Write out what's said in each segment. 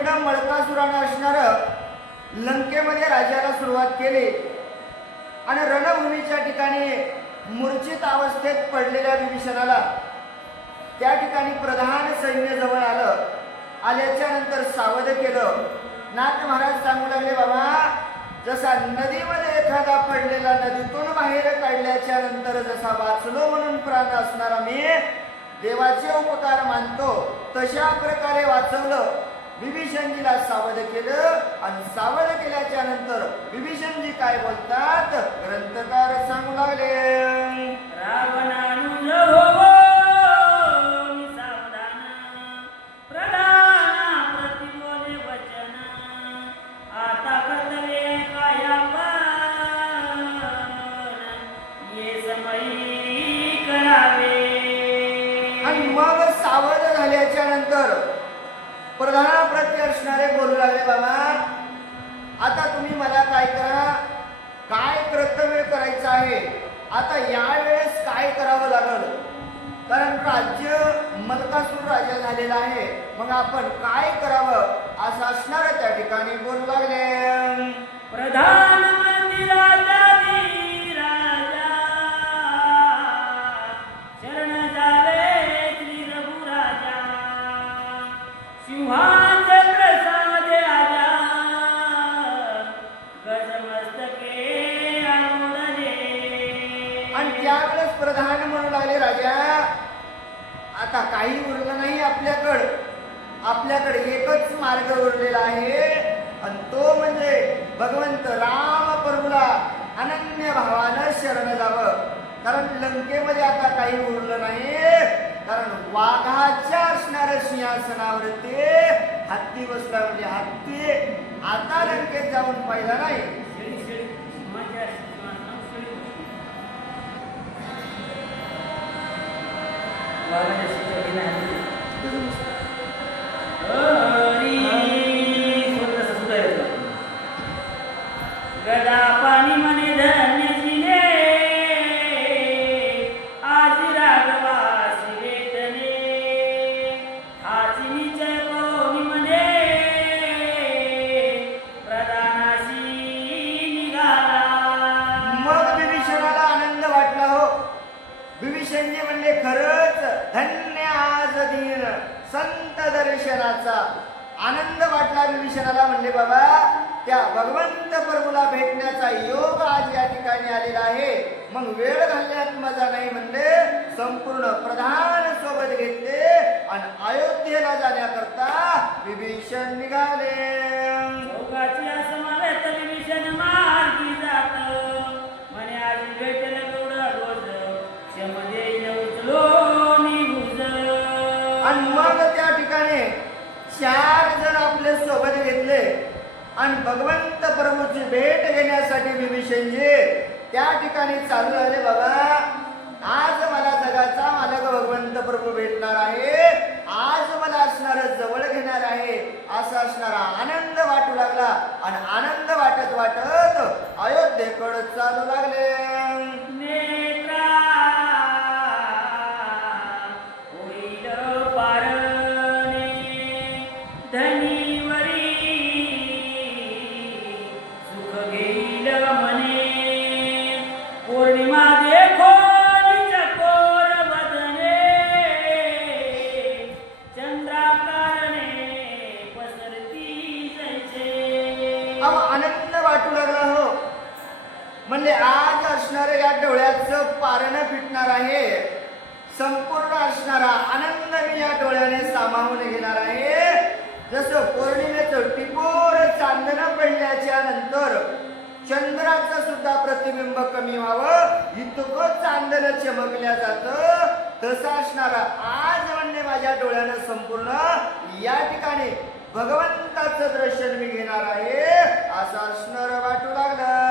इकडं मळकासुरानं असणारं लंकेमध्ये राजाला सुरुवात केली. आणि रणभूमीच्या ठिकाणी मूर्छित अवस्थेत पडलेल्या विभीषणाला त्या ठिकाणी प्रधान सैन्य जवळ आलं. आल्याच्यानंतर सावध केलं. नाथ महाराज सांगू लागले बाबा जसा नदीमध्ये एखादा पडलेला नदीतून बाहेर काढल्याच्या नंतर जसा वाचलो म्हणून प्राण असणारा मी देवाचे उपकार मानतो तशा प्रकारे वाचवलं. विभीषणजीला सावध केलं आणि सावध केल्याच्यानंतर विभीषणजी काय बोलतात? ग्रंथकार सांगू लागले. रावणानुज बाबा. आता तुम्ही मला काय करा? काय कर्तव्य करायचं आहे? आता यावेळेस काय करावं लागल? कारण राज्य मलकासूर राजा झालेला आहे. मग आपण काय करावं? असं असणार त्या ठिकाणी बोलू लागले. प्रधान मंदिराचा आता काही उरलं नाही आपल्याकडं. आपल्याकडे एकच मार्ग उरलेला आहे. आणि तो म्हणजे भगवंत राम प्रभूला अनन्य भावानं शरण जावं. कारण लंकेमध्ये आता काही उरलं नाही. कारण वाघाच्या असणाऱ्या सिंहासनावरती हत्ती बसला म्हणजे हत्ती. आता लंकेत जाऊन पाहिला नाही. Thank you. दिन संत दर्शनाचा आनंद वाटला विभीषणाला म्हणले बाबा त्या भगवंत प्रभूला भेटण्याचा योग आज या ठिकाणी आलेला आहे. मग वेळ घालण्यात मजा नाही म्हणले संपूर्ण प्रधान सोबत घेतले आणि अयोध्येला जाण्याकरता विभीषण निघाले. जण सोबत घेतले. आणि भगवंत प्रभूची भेट घेण्यासाठी विभीषणजी त्या ठिकाणी चालू आले बाबा. आज मला जगाचा मालक भगवंत प्रभू भेटणार आहे. आज मला असणार जवळ घेणार आहे. असं असणार सुद्धा प्रतिबिंब कमी व्हावं. इतकं चांदणं चमकल्या जातं. तसं असणारा आज म्हणणे माझ्या डोळ्यानं संपूर्ण या ठिकाणी भगवंताचं दर्शन मी घेणार आहे. असं असणार वाटू लागलं.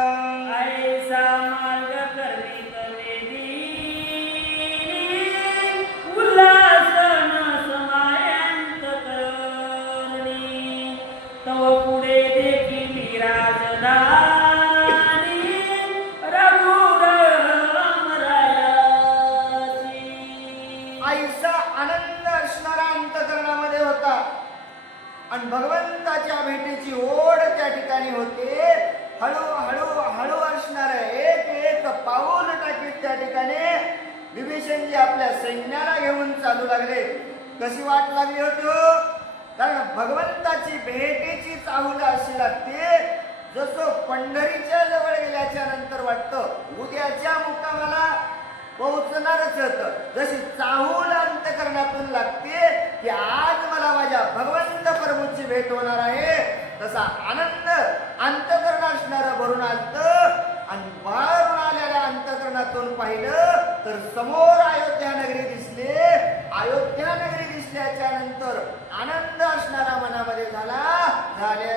आणि भगवंताच्या भेटीची ओढ त्या ठिकाणी होते. हळूहळू हळू असणार एक एक पाऊल टाकीत त्या ठिकाणी विभीषणजी आपल्या सैन्याला घेऊन चालू लागले. कशी वाट लागली होती हो? कारण भगवंताची भेटीची चाहूल अशी लागते. जसं पंढरीच्या जवळ गेल्याच्यानंतर वाटतं उद्याच्या मुक्कामाला पोहोचणारच होतं. जशी चाहूल अंतकरणातून लागते की आज मला माझ्या भगवंत प्रभूची भेट होणार आहे. तसा आनंद अंतकरण असणारं भरून आलत आणि बाहेरून आलेल्या अंतकरणातून पाहिलं तर समोर अयोध्या नगरी दिसले. अयोध्या नगरी दिसल्याच्या नंतर आनंद असणारा मनामध्ये झाला. झाल्या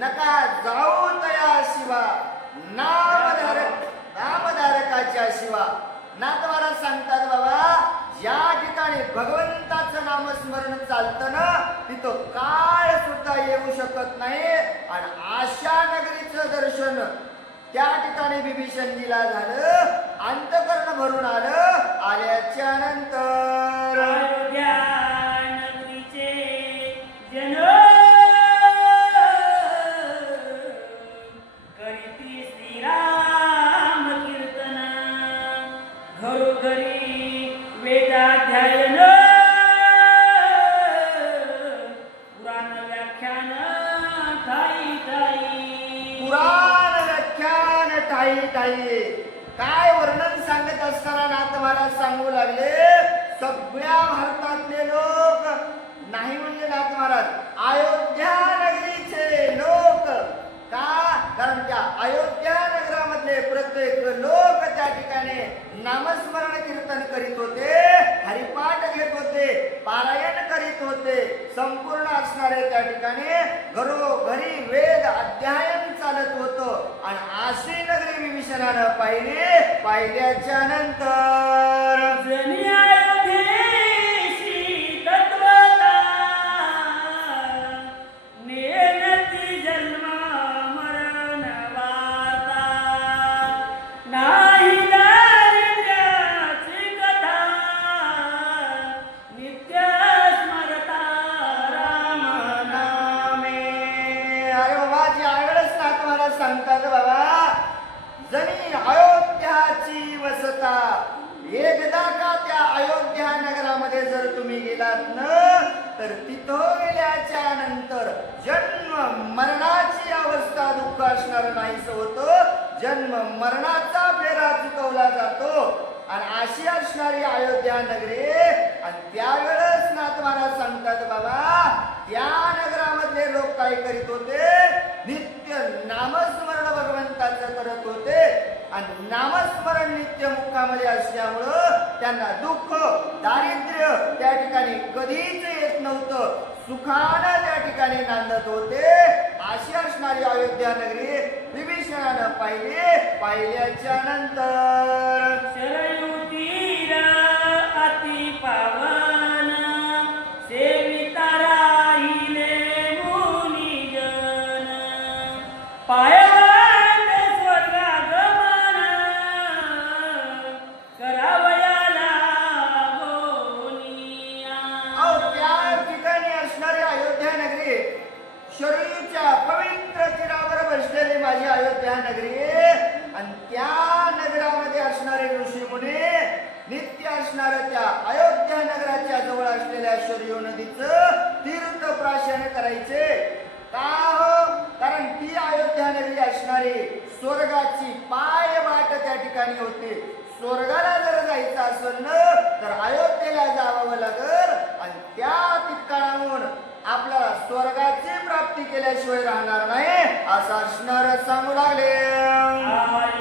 नका जाऊ तया शिवा. नामधारक नामधारकाच्या शिवा. नातवाला सांगतात बाबा या ठिकाणी भगवंताचं नामस्मरण चालतं ना तिथं काळ सुद्धा येऊ शकत नाही. आणि आशा नगरीचं दर्शन त्या ठिकाणी विभीषणजीला झालं अंतकरण भरून आलं आल्याच्यानंतर नाही काय वर्णन सांगत असताना नाथ महाराज सांगू लागले? सगळ्या भारतातले लोक नाही म्हणजे नाथ महाराज. अयोध्या नगरीचे लोक का? कारण त्या अयोध्या नगरामधले प्रत्येक लोक त्या ठिकाणी नामस्मरण कीर्तन करीत होते हरिपाठ घेत होते पारायण करीत होते. संपूर्ण असणारे त्या ठिकाणी घरोघरी वेद अध्ययन चालत होतं. आणि आशी नगरी विभीषणानं पाहिले पाहिल्याच्या नंतर आणि नामस्मरण नित्य मुखामध्ये असल्यामुळं त्यांना दुःख दारिद्र्य त्या ठिकाणी कधीच येत नव्हतं. सुखानं त्या ठिकाणी नांदत होते. अशी असणारी अयोध्या नगरी विभीषणानं पाहिले. पाहिल्याच्या नंतर पवित्र तीरावर बसलेली माझी अयोध्या नगरी. आणि त्या नगरामध्ये असणारे ऋषी मुनी नित्य असणाऱ्या त्या अयोध्या नगराच्या जवळ असलेल्या शरीर नदीचं तीर्थ प्राशन करायचे. का हो? कारण ती अयोध्या नगरी असणारी स्वर्गाची पाय वाट त्या ठिकाणी होती. स्वर्गाला जर जायचं असेल ना तर अयोध्येला जावावं लागल. आणि त्या ठिकाणाहून आपल्याला स्वर्गाची प्राप्ती केल्याशिवाय राहणार नाही असं असणार सांगू लागले.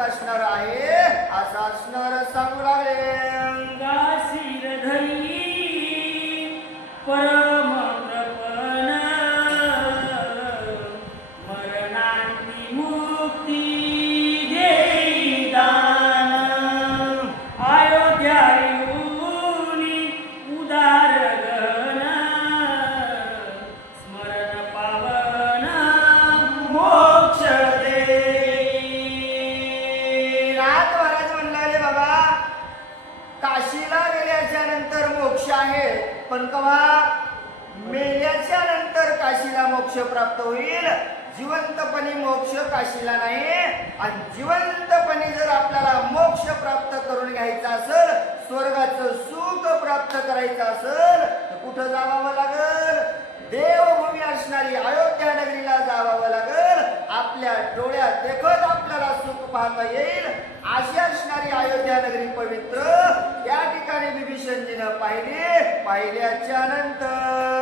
असणार आहे. असं असणार सांगू प्राप्त होईल. जिवंतपणे मोक्ष काशीला नाही. आणि जिवंतपणे जर आपल्याला मोक्ष प्राप्त करून घ्यायचा असेल स्वर्गाचं सुख प्राप्त करायचं असेल तर कुठं जावावं लागल? देवभूमी असणारी अयोध्या नगरीला जावावं लागल. आपल्या डोळ्यात देखत आपल्याला सुख पाहता येईल. अशी असणारी अयोध्या नगरी पवित्र. या ठिकाणी विभीषणजीनं पाहिले. पाहिल्याच्या नंतर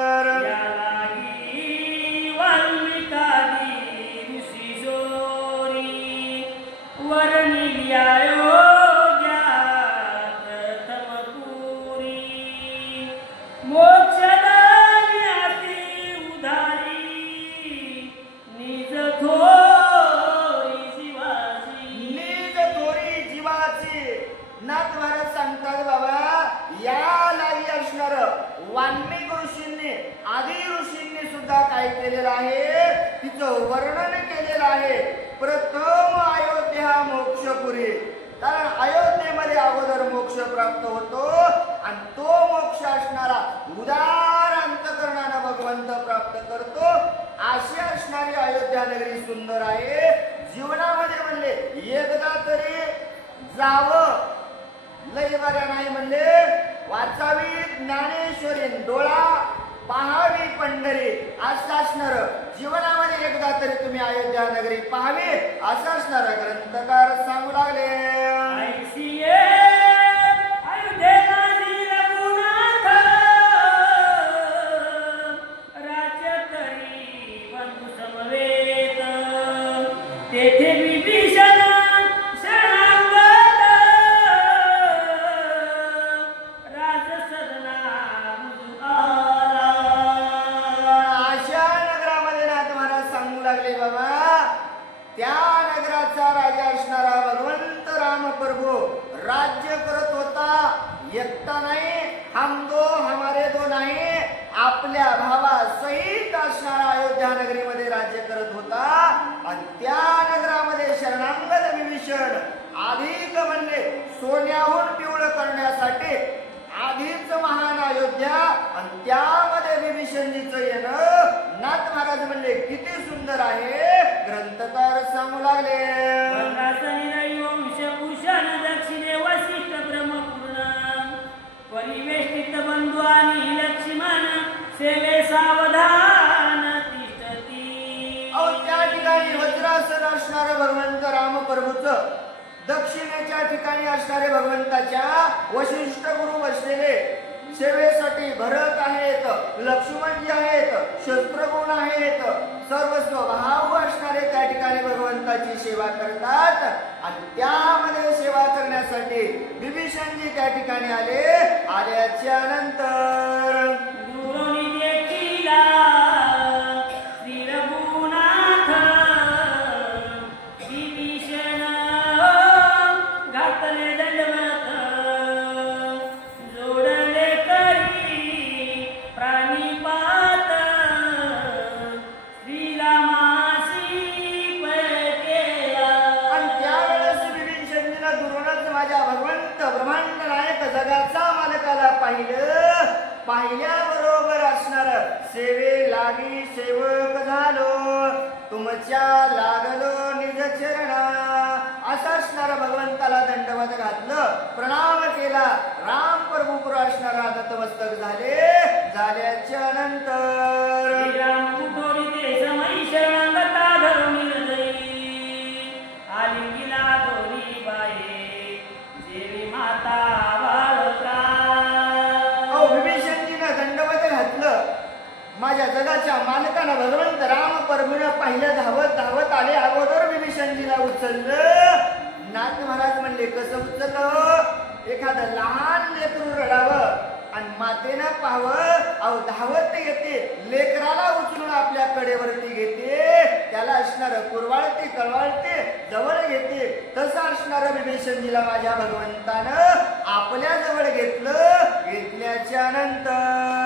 वाल्मिक ऋषींनी आदी ऋषींनी सुद्धा काय केलेलं आहे? तिचं वर्णन केलेलं आहे. प्रथम हा मोक्षपुरी कारण अयोध्येमध्ये अगोदर मोक्ष प्राप्त होतो आणि तो मोक्ष असणारा उदार अंतकरणानं भगवंत प्राप्त करतो. अशी असणारी अयोध्या नगरी सुंदर आहे. जीवनामध्ये म्हणले एकदा तरी जावं. लय बऱ्या नाही म्हणले. वाचावी ज्ञानेश्वरी डोळा. पहावी पंढरी असं असणार जीवनामध्ये एकदा तरी तुम्ही अयोध्या नगरी पाहावी असं असणार ग्रंथकार सांगू लागले. म्हणले किती सुंदर आहे. ग्रंथकार सांगू लागले. रविवंश भूषण दक्षिणे वसिष्ठ ब्रह्मपूर्ण. परिवेष्टित बंधू आणि लक्ष्मण सेवे सावधान तिष्ठती. अहो त्या ठिकाणी वज्रासन असणारं भगवंत राम प्रभूचं दक्षिणेच्या ठिकाणी असणारे भगवंताच्या वशिष्ठ गुरु बसलेले. सेवेसाठी भरत आहेत. लक्ष्मणजी आहेत. शस्त्रगुण आहेत. सर्व स्वभाव असणारे त्या ठिकाणी भगवंताची सेवा करतात. आणि त्यामध्ये सेवा करण्यासाठी विभीषणजी त्या ठिकाणी आले. आल्याच्यानंतर भगवंताला घातलं प्रणाम केला. राम प्रभू पुरा असणारा झाले. झाल्याच्यानंतर. माता विभीषणजीनं दंडवत घातलं. माझ्या जगाच्या मालकानं भगवंत राम प्रभूनं पाहिलं धावत धावत आले अगोदर विभीषणजीला उचललं. नाथ महाराज म्हणले कसं उचललं? एखादं लहान लेकरू रडावं आणि मातेनं पाहावं. अहो धावत ते येते लेकराला उचलून आपल्या कडेवरती घेते. त्याला असणार कुरवाळते कळवाळते जवळ घेते. तसं असणार विभीषणजीला माझ्या भगवंतानं आपल्या जवळ घेतलं. घेतल्याच्या नंतर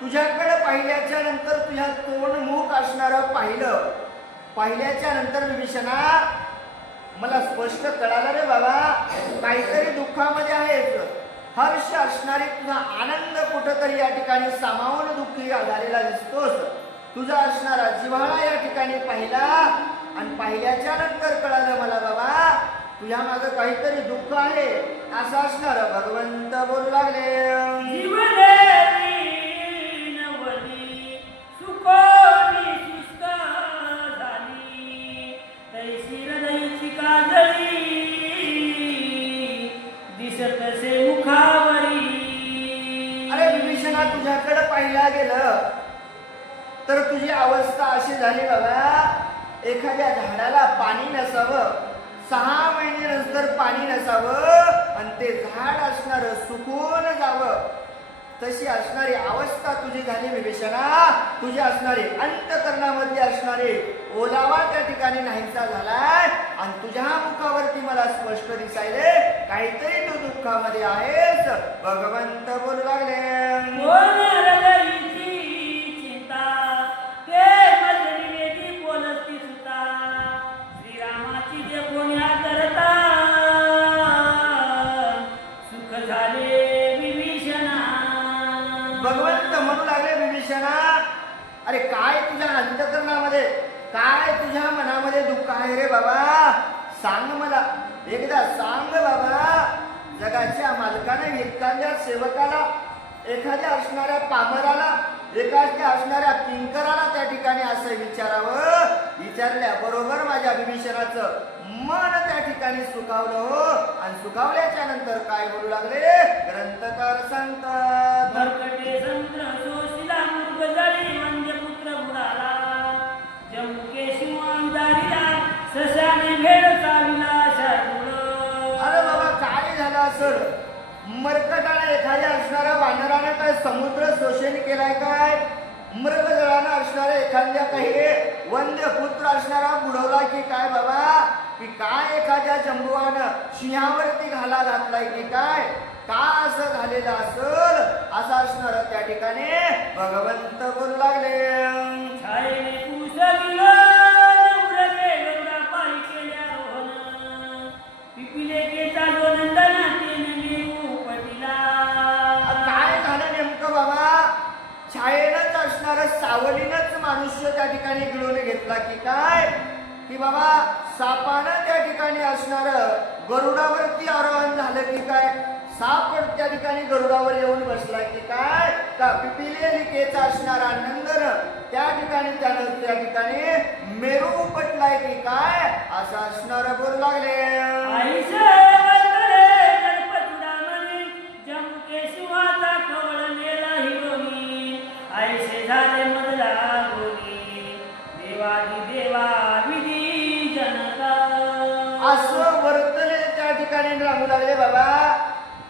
तुझ्याकडे पाहिल्याच्या नंतर तुझ्या तोंड मुख असणार पाहिलं. पाहिल्याच्या नंतर विभीषणा मला स्पष्ट कळालं रे बाबा काहीतरी दुःखामध्ये आहेच हर्ष असणारी तुझा आनंद कुठंतरी या ठिकाणी सामावून दुःखी झालेला दिसतोस. तुझा असणारा जिव्हाळा या ठिकाणी पाहिला आणि पाहिल्याच्या नंतर कळालं मला बाबा तुझ्या माझं काहीतरी दुःख आहे. असं असणार भगवंत बोलू लागले. पाहिला गेलं तर तुझी अवस्था अशी झाली बाबा एखाद्या झाडाला पाणी नसावं सहा महिने नंतर पाणी नसावं आणि ते झाड असणार सुकून जावं. तशी असणारी अवस्था तुझी झाली विभीषणा. तुझी असणारी अंतकरणामध्ये असणारे ओलावा त्या ठिकाणी नाहीसा झालाय आणि तुझ्या मुखावरती मला स्पष्ट दिसायले काहीतरी तू दुःखामध्ये आहेस. भगवंत बोलू लागले. हो, भगवंत म्हणू लागले विभीषणा. अरे काय तुझ्या अंतकरणामध्ये? काय तुझ्या मनामध्ये दुःख आहे रे बाबा? सांग मला. एकदा सांग बाबा. जगाच्या मालकाने एखाद्या सेवकाला एखाद्या असणाऱ्या पामराला एखाद्या असणाऱ्या किंकराला त्या ठिकाणी असं विचारावं विचारल्या बरोबर माझ्या विभीषणाचं मन त्या ठिकाणी सुखावलं हो. आणि सुखावल्याच्या नंतर काय बोलू लागले? ग्रंथकार शार्दूळ अरे बाबा काय झालं असं? मरकटाने एखाद्या असणाऱ्या वानरानं काय समुद्र केलाय काय? मृगजळानं असणारे एखाद्या काही वंद्य पुत्र असणारा बुडवला की काय बाबा? की काय एखाद्या जंबुवानं सिंहावरती घाला घातलाय की काय? का असं झालेलं असल? असं असणार त्या ठिकाणी भगवंत बोलू लागले. सावलीनच मनुष्य त्या ठिकाणी गिळून घेतला की काय? की बाबा सापानं त्या ठिकाणी असणार गरुडावरती आरोहण झालं की काय? साप त्या ठिकाणी गरुडावर येऊन बसला की काय? का पिपिलेलिकेचा असणारा नंदन त्या ठिकाणी त्यानं त्या ठिकाणी मेरू उपटलाय की काय? असं असणार बोलू लागले. ठिकाणी लागले बाबा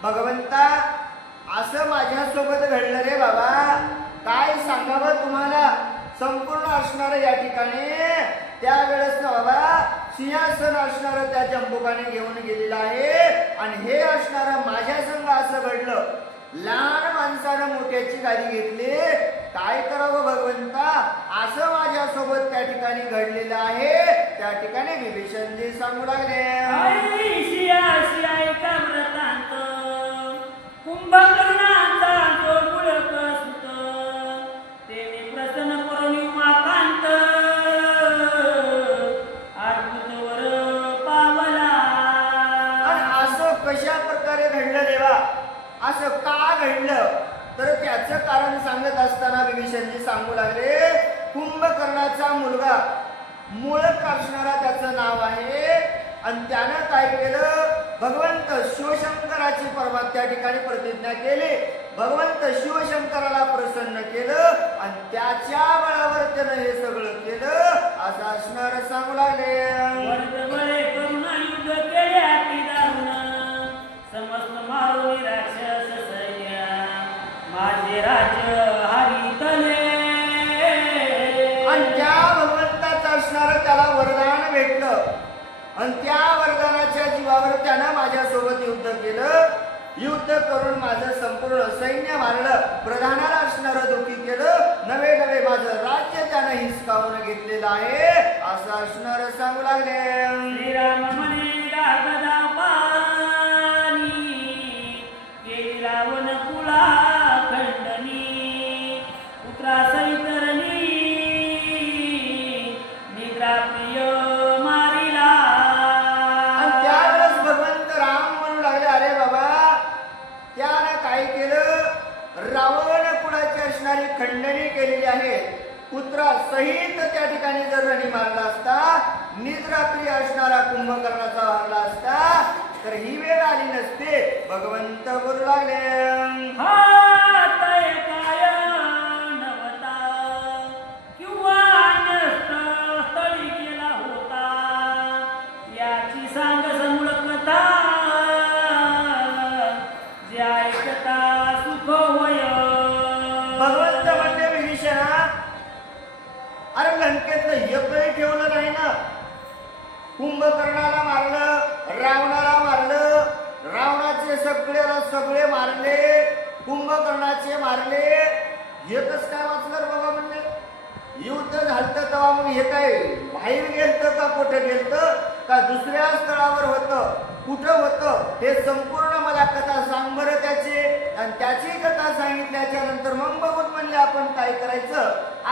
भगवंता असं माझ्यासोबत घडलं रे बाबा. काय सांगावं तुम्हाला? संपूर्ण असणार या ठिकाणी. त्यावेळेस ना बाबा सिंहासन असणार त्या जंबुकाने घेऊन गेलेलं आहे. आणि हे असणार माझ्या संग असं घडलं. लहान माणसानं मोठ्याची गाडी घेतली. काय करावं भगवंता? असं माझ्यासोबत त्या ठिकाणी घडलेलं आहे. त्या ठिकाणी सांगू लागले. कुंभकर्णाचा जो मुळक सुत. तेने प्रसन्न करून वर पावला. असं कशा प्रकारे घडलं देवा? असं का घडलं? तर त्याचं कारण सांगत असताना विभीषणजी सांगू लागले कुंभकर्णाचा मुलगा. मुळ कापणारा त्याचं नाव आहे. आणि त्यानं काय केलं? भगवंत शिवशंकराची परवा त्या ठिकाणी प्रतिज्ञा केली. भगवंत शिवशंकराला प्रसन्न केलं आणि त्याच्या बळावर त्यानं हे सगळं आणि त्या वरदानाच्या जीवावर त्यानं माझ्यासोबत युद्ध केलं. युद्ध करून माझं संपूर्ण सैन्य मारलं. प्रधानाला असणारं दुखी केलं. नवे नवे माझं राज्य त्यानं हिसकावून घेतलेलं आहे. असं असणार सांगू लागले. सहित त्या ठिकाणी जर रणी मारला असता निद्राप्रिय असणारा कुंभकर्णाचा हरला असता तर ही वेळ आली नसते. भगवंत बोलू लागले. कर्णाला मारलं रावणाला मारलं रावणाचे सगळे सगळे मारले कुंभकर्णाचे मारले. येतच काय वाचलं बाबा म्हणले? युद्ध झालतं तेव्हा मग हे काय बाहेर गेलतं का कुठं गेलतं? का दुसऱ्या स्थळावर होतं? कुठं होतं? हे संपूर्ण मला कथा सांग बरं त्याचे. आणि त्याची कथा सांगितल्याच्या नंतर मग बघून म्हणले आपण काय करायचं?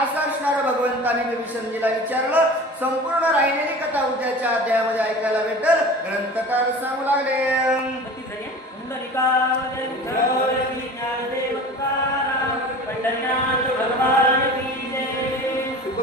असं असणारं भगवंताने विभीषणजीला विचारलं. संपूर्ण राहिलेली कथा उद्याच्या अध्यायामध्ये ऐकायला भेटल. ग्रंथकार सांगू लागले.